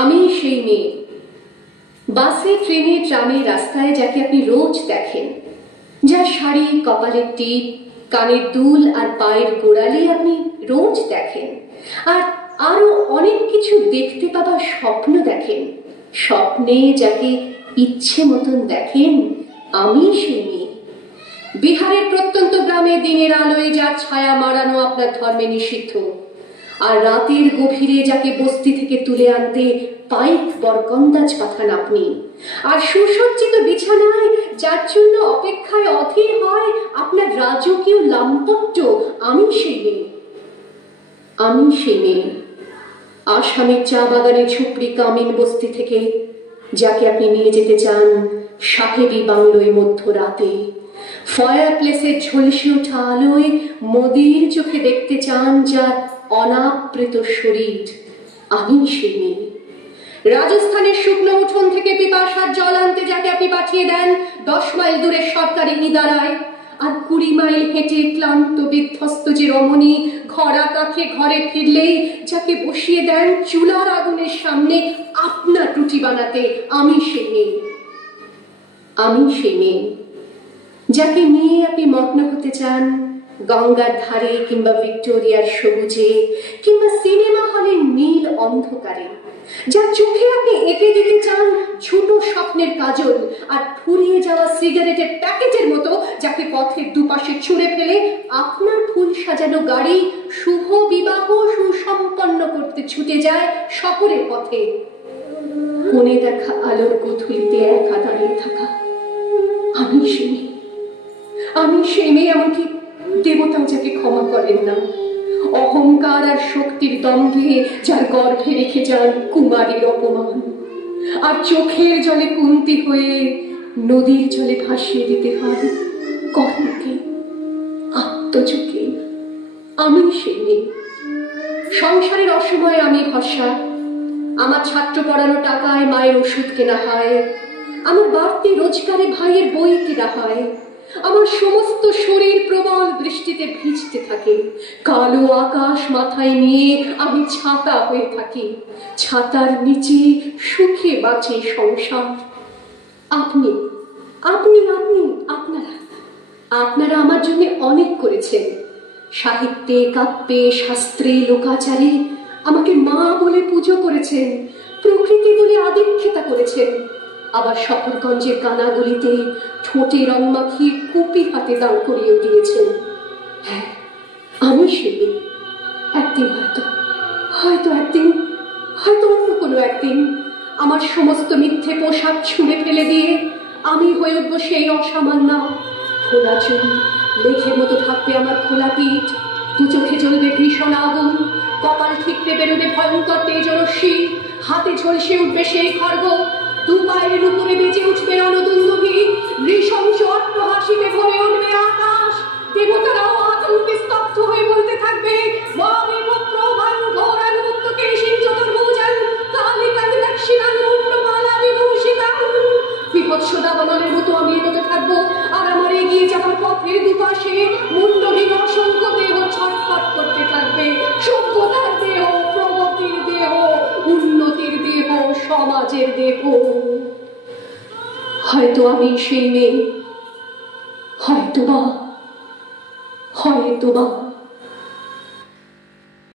আমি সেই মেয়ে, বাসে, ট্রেনে, ট্রামে, রাস্তায় যাকে আপনি রোজ দেখেন, যার শাড়ি, কপালের টিপ, কানের দুল আর পায়ের গোড়ালি আপনি রোজ দেখেন, আর আরো অনেক কিছু দেখতে পাবার স্বপ্ন দেখেন। স্বপ্নে যাকে ইচ্ছে মতন দেখেন, আমি সেই মেয়ে। বিহারের প্রত্যন্ত গ্রামে দিনের আলোয় যার ছায়া মারানো আপনার ধর্মে নিষিদ্ধ, আর রাতের গভীরে যাকে বস্তি থেকে তুলে আনতে পাইক বরকন্দাজ পাঠান আপনি, আর সুসজ্জিত বিছানায় যার জন্য অপেক্ষায় অধীর হয় আপনার রাজকীয় লাম্পট্য, আমি সেই মেয়ে। আমি সেই মেয়ে, আসামের চা বাগানের ঝুপড়ি কামিন বস্তি থেকে যাকে আপনি নিয়ে যেতে চান সাহেবী বাংলোয় মধ্যরাতে, ফায়ার প্লেসের ঝলসে ওঠা আলোয় মোদির চোখে দেখতে চান যার অনাবৃত শরীর, আমি সেই মেয়ে। রাজস্থানের শুকনো উঠোন থেকে পিপাসার জল আনতে যাকে আপনি পাঠিয়ে দেন 10 মাইল দূরের সরকারি ইদারায়, আর 20 মাইল হেঁটে ক্লান্ত বিধ্বস্ত যে রমণী খরা কাঁখে ঘরে ফিরলেই যাকে বসিয়ে দেন চুলার আগুনের সামনে আপনার রুটি বানাতে, আমি সেই মেয়ে। আমি সেই মেয়ে যাকে নিয়ে আপনি মগ্ন হতে চান গঙ্গার ধারে, কিংবা ভিক্টোরিয়ার সবুজে, কিংবা সিনেমা হলের নীল অন্ধকারে, যার চোখে আপনি এঁকে দিতে চান ছোট স্বপ্নের কাজল, আর ফুরিয়ে যাওয়া সিগারেটের প্যাকেটের মতো যাকে পথের দুপাশে ছুঁড়ে ফেলে আপনার ফুল সাজানো গাড়ি শুভ বিবাহ সুসম্পন্ন করতে ছুটে যায় শহরের পথে। কোণে দেখা আলোর গোধূলিতে একা দাঁড়িয়ে থাকা, আমি সেই মেয়ে। আমি সেই মেয়ে, এমনকি দেবতাও যাকে ক্ষমা করেন না, অহংকার আর শক্তির দম্ভে যার গর্ভে রেখে যান কুমারীর অপমান, আর চোখের জলে কুন্তি হয়ে নদীর জলে ভাসিয়ে দিতে হয় কর্ণকে, আত্মযোগে। আমি সেই মেয়ে। সংসারের অসময়ে আমি ভরসা, আমার ছাত্র পড়ানো টাকায় মায়ের ওষুধ কেনা হয়, আমার বাড়তি রোজগারে ভাইয়ের বই কেনা হয়, আমার সমস্ত শরীর প্রবল বৃষ্টিতে ভিজতে থাকে, কালো আকাশ মাথায় নিয়ে আমি ছাতা হয়ে থাকি, ছাতার নিচে সুখে বাঁচে সংসার। আপনি আপনি আপনি আপনারা আপনারা আমার জন্য অনেক করেছেন। সাহিত্যে, কাব্যে, শাস্ত্রে, লোকাচারে আমাকে মা বলে পুজো করেছেন, প্রকৃতি বলে আদিক্ষেতা করেছেন, আবার শহরগঞ্জের কানাগলিতে ঠোঁটে রং মাখিয়ে কুপি হাতে দাঁড় করিয়ে দিয়েছেন। হ্যাঁ, আমি সেই। একদিন হয়তো অন্য কোনো একদিন আমার সমস্ত মিথ্যে পোশাক ছুঁড়ে ফেলে দিয়ে আমি হয়ে উঠবো সেই অসামান্য। খোলা চুল, মেঘের মতো থাকবে আমার খোলা পিঠ, দু চোখে জ্বলবে ভীষণ আগুন, কপাল ঠিকতে বেরোবে ভয়ঙ্কর তেজরশ্মি, হাতে ঝলসে উঠবে সেই খড়গ, দু পায়ের উপরে বেজে উঠবে রণদুন্দুভি, নৃশংস অট্টহাসিতে ভরে উঠবে আকাশ, দেবতারাও আতঙ্কে স্তব্ধ হয়ে বলতে থাকবে মামেব প্রভাং ঘোরাং মুক্তকেশিং চতুর্ভুজাং কালিকাং দক্ষিণাং মুন্ডমালা বিভূষিতাং। বিভৎস দাবানলের মতো আমি এগোতে থাকবো, আর আমার এগিয়ে যাবার পথের দুপাশে মুন্ডহীন অসংখ্য দেহ ছটফট করতে থাকবে। সভ্যতার দেহ, প্রগতির দেহ, উন্নতির দেহ, সমাজের দেহ। হয়তো আমি সেই মেয়ে, হয়তোবা